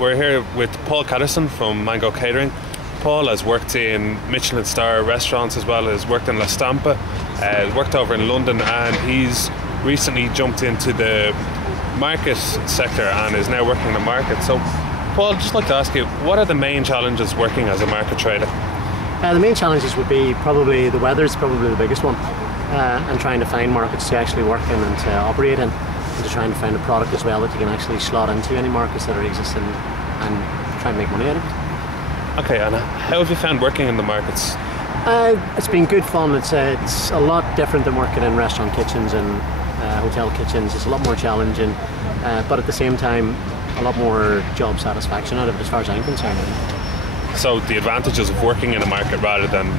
we're here with Paul Catterson from Mango Catering. Paul has worked in Michelin star restaurants as well as worked in La Stampa, worked over in London, and he's recently jumped into the market sector and is now working in the market. So Paul, I'd just like to ask you, what are the main challenges working as a market trader? The main challenges would be probably the weather is probably the biggest one, and trying to find markets to actually work in and to operate in, and to try and find a product as well that you can actually slot into any markets that are existing and try and make money out of it. Okay, and how have you found working in the markets? It's been good fun. It's a lot different than working in restaurant kitchens and hotel kitchens. It's a lot more challenging, but at the same time a lot more job satisfaction out of it as far as I'm concerned. So the advantages of working in a market rather than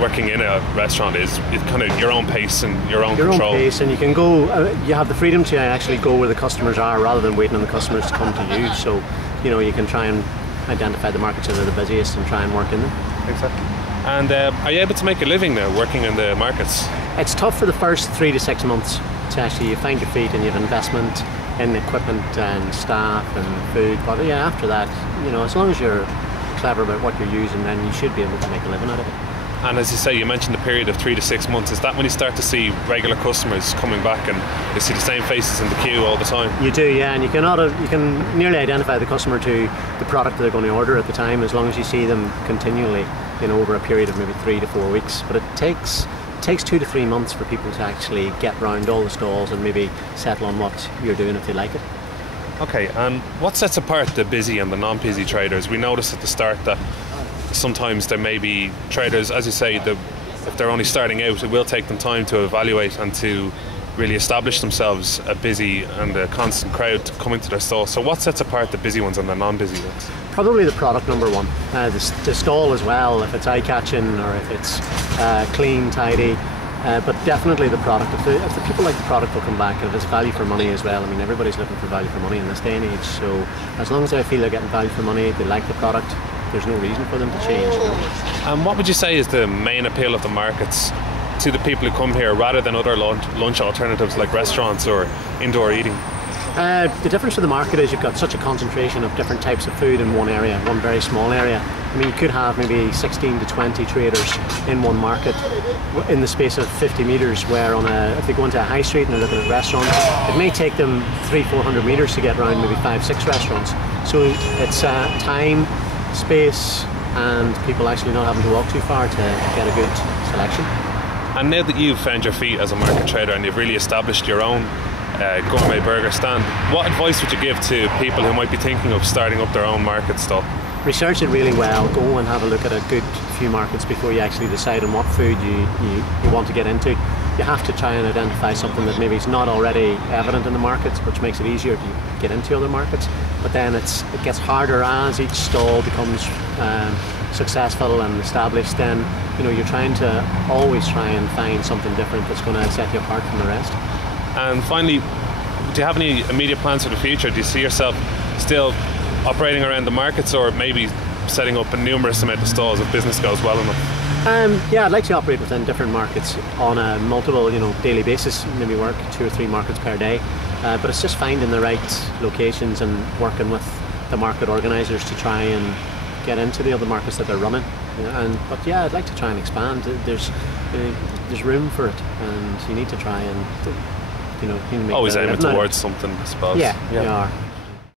working in a restaurant is you've kind of your own pace and your own control. Your own pace, and you can go, you have the freedom to actually go where the customers are rather than waiting on the customers to come to you. So, you know, you can try and identify the markets that are the busiest and try and work in them. Exactly. And are you able to make a living now working in the markets? It's tough for the first 3 to 6 months to actually find your feet, and you have investment in equipment and staff and food. But yeah, after that, you know, as long as you're clever about what you're using, then you should be able to make a living out of it. And as you say, you mentioned the period of 3 to 6 months. Is that when you start to see regular customers coming back and you see the same faces in the queue all the time? You do, yeah, and you can nearly identify the customer to the product that they're going to order at the time, as long as you see them continually, you know, over a period of maybe 3 to 4 weeks. But it takes 2 to 3 months for people to actually get round all the stalls and maybe settle on what you're doing if they like it. Okay, and what sets apart the busy and the non-busy traders? We noticed at the start that sometimes there may be traders, as you say, if they're only starting out, it will take them time to evaluate and to really establish themselves a busy and a constant crowd coming to their stall. So what sets apart the busy ones and the non-busy ones? Probably the product, number one. The stall as well, if it's eye-catching or if it's clean, tidy. But definitely the product. If the people like the product, will come back, and if it's value for money as well. I mean, everybody's looking for value for money in this day and age, so as long as I feel they're getting value for money, they like the product, there's no reason for them to change. And what would you say is the main appeal of the markets to the people who come here rather than other lunch alternatives like restaurants or indoor eating? The difference with the market is you've got such a concentration of different types of food in one area, one very small area. I mean, you could have maybe 16 to 20 traders in one market in the space of 50 metres, where if they go into a high street and they're looking at restaurants, it may take them 300-400 metres to get around maybe 5-6 restaurants. So it's time, space, and people actually not having to walk too far to get a good selection. And now that you've found your feet as a market trader and you've really established your own Gourmet Burger stand, what advice would you give to people who might be thinking of starting up their own market stall? Research it really well. Go and have a look at a good few markets before you actually decide on what food you want to get into. You have to try and identify something that maybe is not already evident in the markets, which makes it easier to get into other markets. But then it gets harder as each stall becomes successful and established. Then, you know, you're trying to always try and find something different that's going to set you apart from the rest. And finally, do you have any immediate plans for the future? Do you see yourself still operating around the markets, or maybe setting up a numerous amount of stalls if business goes well enough? Yeah, I'd like to operate within different markets on a multiple, daily basis. Maybe work 2 or 3 markets per day. But it's just finding the right locations and working with the market organisers to try and get into the other markets that they're running. But yeah, I'd like to try and expand. There's room for it, and you need to try and. Always aiming towards something, I suppose. Yeah, you are.